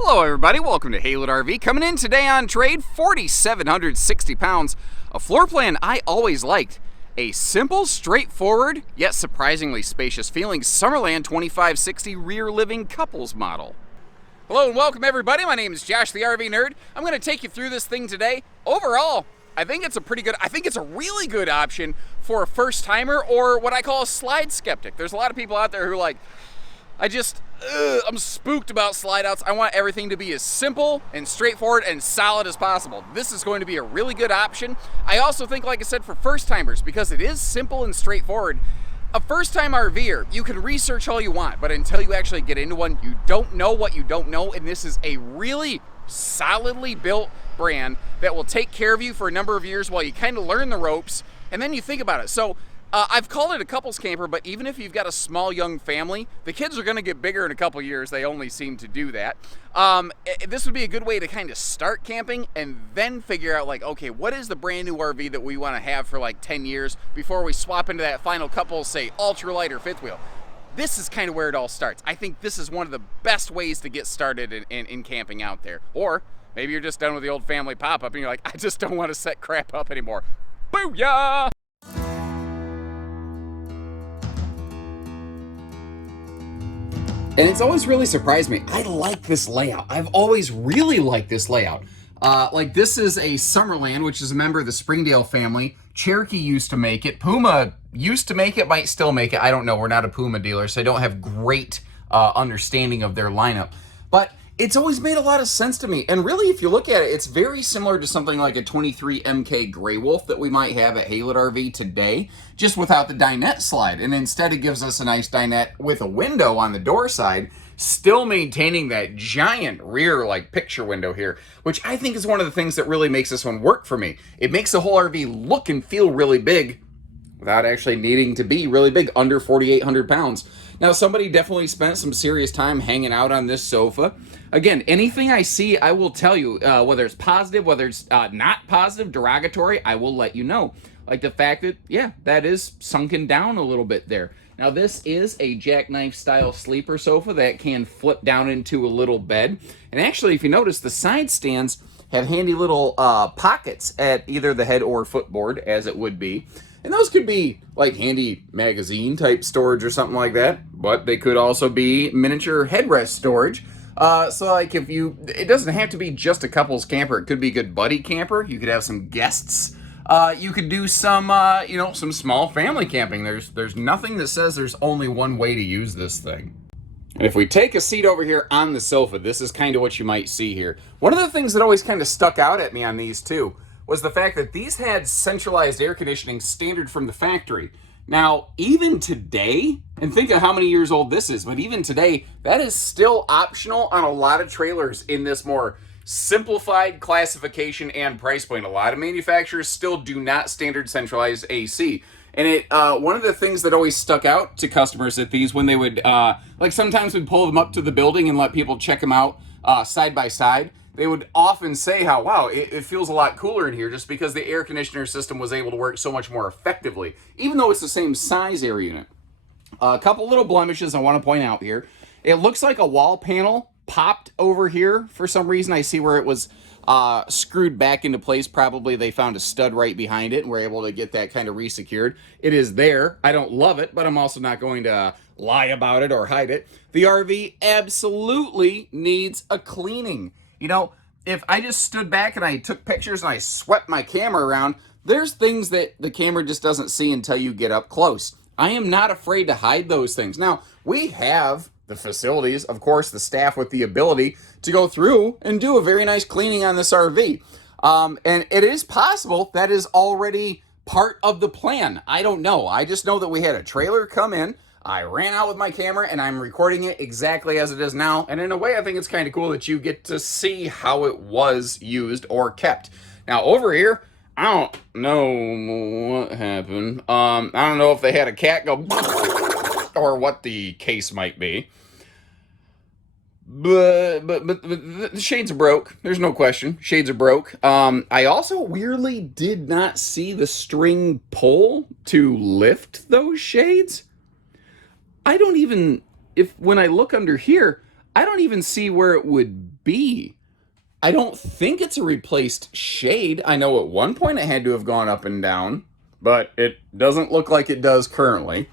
Hello everybody, welcome to Haylett RV. Coming in today on trade, 4,760 pounds. A floor plan I always liked. A simple, straightforward, yet surprisingly spacious feeling Summerland 2560 rear living couples model. Hello and welcome everybody, my name is Josh the RV Nerd. I'm going to take you through this thing today. Overall, I think it's a really good option for a first timer or what I call a slide skeptic. There's a lot of people out there who are like, I'm spooked about slide outs. I want everything to be as simple and straightforward and solid as possible. This is going to be a really good option. I also think, like I said, for first timers, because it is simple and straightforward. A first time RVer, you can research all you want, but until you actually get into one, you don't know what you don't know, and this is a really solidly built brand that will take care of you for a number of years while you kind of learn the ropes, and then you think about it. So I've called it a couples camper, but even if you've got a small young family, the kids are going to get bigger in a couple years. They only seem to do that. This would be a good way to kind of start camping and then figure out, like, okay, what is the brand new RV that we want to have for like 10 years before we swap into that final couple, say, ultralight or fifth wheel. This is kind of where it all starts. I think this is one of the best ways to get started in camping out there. Or maybe you're just done with the old family pop-up and you're like, I just don't want to set crap up anymore. Booyah! And it's always really surprised me. I like this layout. I've always really liked this layout. Like this is a Summerland, which is a member of the Springdale family. Cherokee used to make it. Puma used to make it, might still make it. I don't know. We're not a Puma dealer, so I don't have great understanding of their lineup. But it's always made a lot of sense to me. And really, if you look at it, it's very similar to something like a 23 MK Grey Wolf that we might have at Haylett RV today, just without the dinette slide. And instead, it gives us a nice dinette with a window on the door side, still maintaining that giant rear like picture window here, which I think is one of the things that really makes this one work for me. It makes the whole RV look and feel really big without actually needing to be really big, under 4,800 pounds. Now, somebody definitely spent some serious time hanging out on this sofa. Again, anything I see, I will tell you, whether it's positive, whether it's not positive, derogatory, I will let you know. Like the fact that, yeah, that is sunken down a little bit there. Now, this is a jackknife style sleeper sofa that can flip down into a little bed. And actually, if you notice, the side stands have handy little pockets at either the head or footboard, as it would be. And those could be like handy magazine type storage or something like that, but they could also be miniature headrest storage. So like it doesn't have to be just a couples camper. It could be a good buddy camper. You could have some guests. You could do some, some small family camping. There's nothing that says there's only one way to use this thing. And if we take a seat over here on the sofa, this is kind of what you might see here. One of the things that always kind of stuck out at me on these too was the fact that these had centralized air conditioning standard from the factory. Now, even today, and think of how many years old this is, but even today, that is still optional on a lot of trailers in this more simplified classification and price point. A lot of manufacturers still do not standard centralized AC. And one of the things that always stuck out to customers at these when they would, like sometimes we'd pull them up to the building and let people check them out side by side, they would often say how, wow, it feels a lot cooler in here just because the air conditioner system was able to work so much more effectively, even though it's the same size air unit. A couple little blemishes I want to point out here. It looks like a wall panel popped over here for some reason. I see where it was screwed back into place. Probably they found a stud right behind it and were able to get that kind of resecured. It is there. I don't love it, but I'm also not going to lie about it or hide it. The RV absolutely needs a cleaning. You know, if I just stood back and I took pictures and I swept my camera around, there's things that the camera just doesn't see until you get up close. I am not afraid to hide those things. Now, we have the facilities, of course, the staff with the ability to go through and do a very nice cleaning on this RV. And it is possible that is already part of the plan. I don't know. I just know that we had a trailer come in. I ran out with my camera and I'm recording it exactly as it is now. And in a way, I think it's kind of cool that you get to see how it was used or kept. Now over here, I don't know what happened. I don't know if they had a cat go or what the case might be. But the shades are broke. There's no question. Shades are broke. I also weirdly did not see the string pull to lift those shades. I don't even, when I look under here, I don't even see where it would be. I don't think it's a replaced shade. I know at one point it had to have gone up and down, but it doesn't look like it does currently.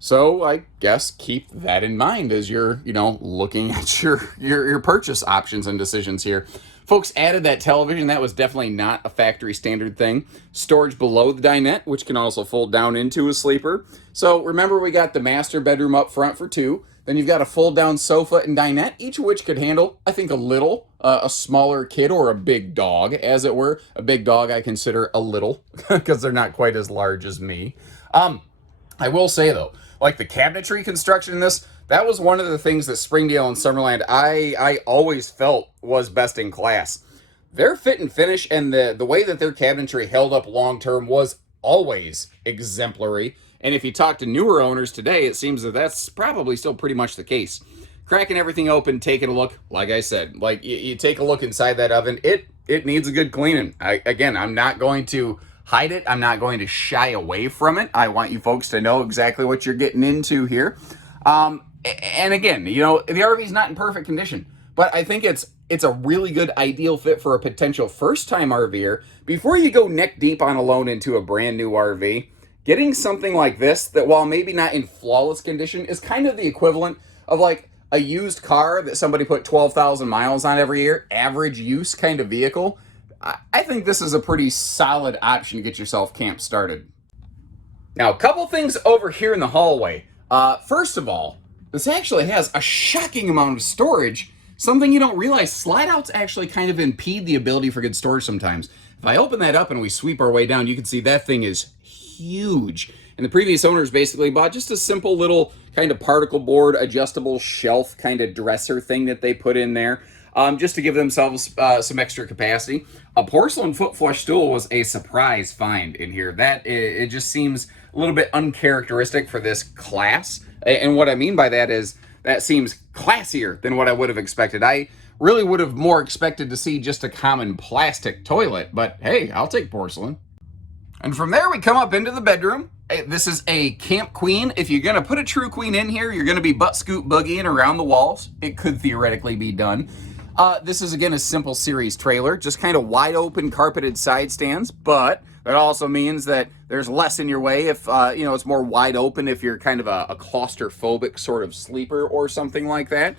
So I guess keep that in mind as you're, looking at your purchase options and decisions here. Folks added that television. That was definitely not a factory standard thing. Storage below the dinette, which can also fold down into a sleeper. So remember, we got the master bedroom up front for two. Then you've got a fold down sofa and dinette, each of which could handle, I think, a smaller kid or a big dog, as it were. A big dog I consider a little because they're not quite as large as me. I will say though, like the cabinetry construction in this, that was one of the things that Springdale and Summerland I always felt was best in class. Their fit and finish and the way that their cabinetry held up long term was always exemplary. And if you talk to newer owners today, it seems that that's probably still pretty much the case. Cracking everything open, taking a look, like I said, like you take a look inside that oven, it needs a good cleaning. I'm not going to hide it. I'm not going to shy away from it. I want you folks to know exactly what you're getting into here. And again, the RV is not in perfect condition, but I think it's a really good ideal fit for a potential first-time RVer. Before you go neck deep on a loan into a brand new RV, getting something like this that, while maybe not in flawless condition, is kind of the equivalent of like a used car that somebody put 12,000 miles on every year, average use kind of vehicle. I think this is a pretty solid option to get yourself camp started. Now, a couple things over here in the hallway. First of all, this actually has a shocking amount of storage, something you don't realize. Slide outs actually kind of impede the ability for good storage sometimes. If I open that up and we sweep our way down, you can see that thing is huge. And the previous owners basically bought just a simple little kind of particle board, adjustable shelf kind of dresser thing that they put in there. Just to give themselves some extra capacity. A porcelain foot flush stool was a surprise find in here. It just seems a little bit uncharacteristic for this class. And what I mean by that is that seems classier than what I would have expected. I really would have more expected to see just a common plastic toilet, but hey, I'll take porcelain. And from there we come up into the bedroom. This is a camp queen. If you're going to put a true queen in here, you're going to be butt scoot boogieing around the walls. It could theoretically be done. This is, again, a simple series trailer, just kind of wide open carpeted side stands, but that also means that there's less in your way if, it's more wide open if you're kind of a claustrophobic sort of sleeper or something like that.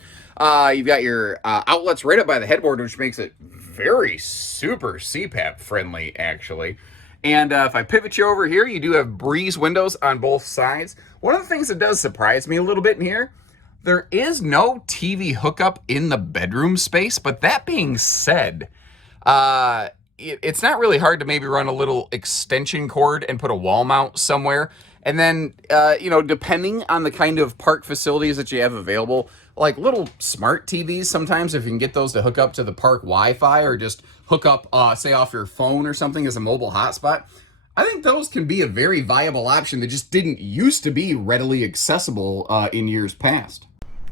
You've got your outlets right up by the headboard, which makes it very super CPAP friendly, actually. And if I pivot you over here, you do have breeze windows on both sides. One of the things that does surprise me a little bit in here, there is no TV hookup in the bedroom space, but that being said, it's not really hard to maybe run a little extension cord and put a wall mount somewhere. And then, depending on the kind of park facilities that you have available, like little smart TVs sometimes, if you can get those to hook up to the park Wi-Fi or just hook up, say, off your phone or something as a mobile hotspot, I think those can be a very viable option that just didn't used to be readily accessible in years past.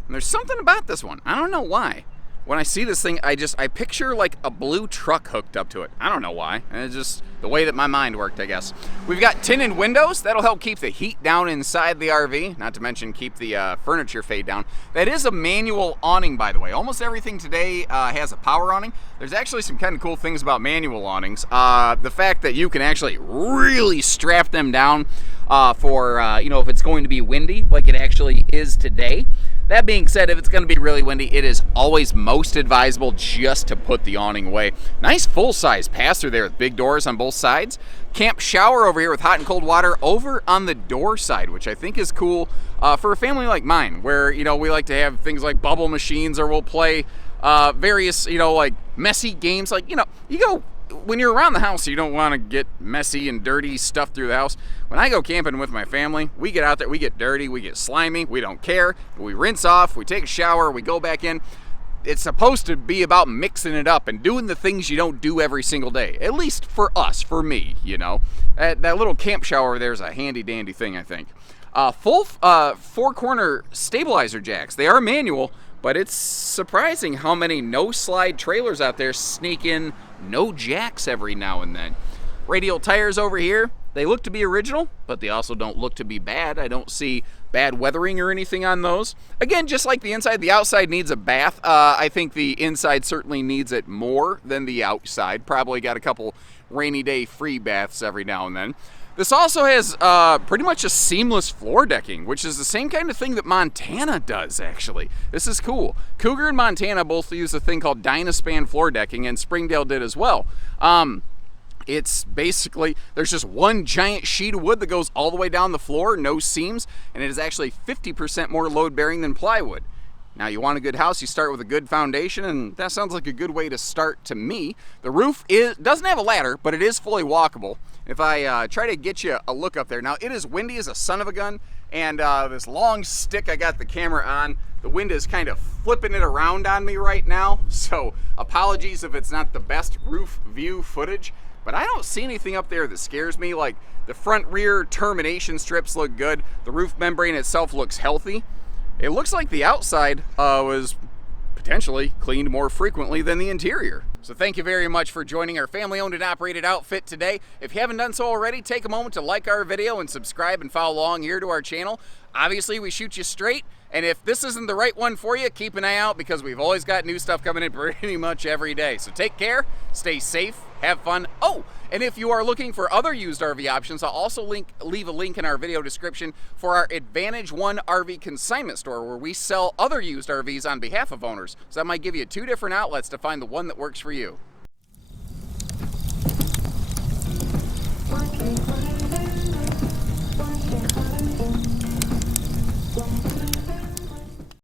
And there's something about this one. I don't know why. When I see this thing, I picture like a blue truck hooked up to it. I don't know why. It's just the way that my mind worked, I guess. We've got tinted windows. That'll help keep the heat down inside the RV, not to mention keep the furniture fade down. That is a manual awning, by the way. Almost everything today has a power awning. There's actually some kind of cool things about manual awnings. The fact that you can actually really strap them down for, if it's going to be windy, like it actually is today. That being said, if it's going to be really windy, it is always most advisable just to put the awning away. Nice full-size pass-through there with big doors on both sides. Camp shower over here with hot and cold water over on the door side, which I think is cool for a family like mine, where, we like to have things like bubble machines, or we'll play various, like messy games. Like, you go, when you're around the house, you don't want to get messy and dirty stuff through the house. When I go camping with my family, we get out there, we get dirty, we get slimy, we don't care. We rinse off, we take a shower, we go back in. It's supposed to be about mixing it up and doing the things you don't do every single day. At least for us, for me, That little camp shower there is a handy dandy thing, I think. Full four-corner stabilizer jacks. They are manual, but it's surprising how many no-slide trailers out there sneak in no jacks every now and then. Radial tires over here. They look to be original, but they also don't look to be bad. I don't see bad weathering or anything on those. Again, just like the inside, the outside needs a bath. I think the inside certainly needs it more than the outside. Probably got a couple rainy day free baths every now and then. This also has pretty much a seamless floor decking, which is the same kind of thing that Montana does, actually. This is cool. Cougar and Montana both use a thing called Dynaspan floor decking, and Springdale did as well. It's basically, there's just one giant sheet of wood that goes all the way down the floor, no seams, and it is actually 50% more load bearing than plywood. Now, you want a good house, you start with a good foundation, and that sounds like a good way to start to me. The roof doesn't have a ladder, but it is fully walkable. If I try to get you a look up there, now it is windy as a son of a gun, and this long stick I got the camera on, the wind is kind of flipping it around on me right now, so apologies if it's not the best roof view footage. But I don't see anything up there that scares me. Like, the front rear termination strips look good. The roof membrane itself looks healthy. It looks like the outside was potentially cleaned more frequently than the interior. So thank you very much for joining our family-owned and operated outfit today. If you haven't done so already, take a moment to like our video and subscribe and follow along here to our channel. Obviously, we shoot you straight. And if this isn't the right one for you, keep an eye out because we've always got new stuff coming in pretty much every day. So take care, stay safe, have fun. Oh, and if you are looking for other used RV options, I'll also leave a link in our video description for our Advantage One RV consignment store where we sell other used RVs on behalf of owners. So that might give you 2 different outlets to find the one that works for you.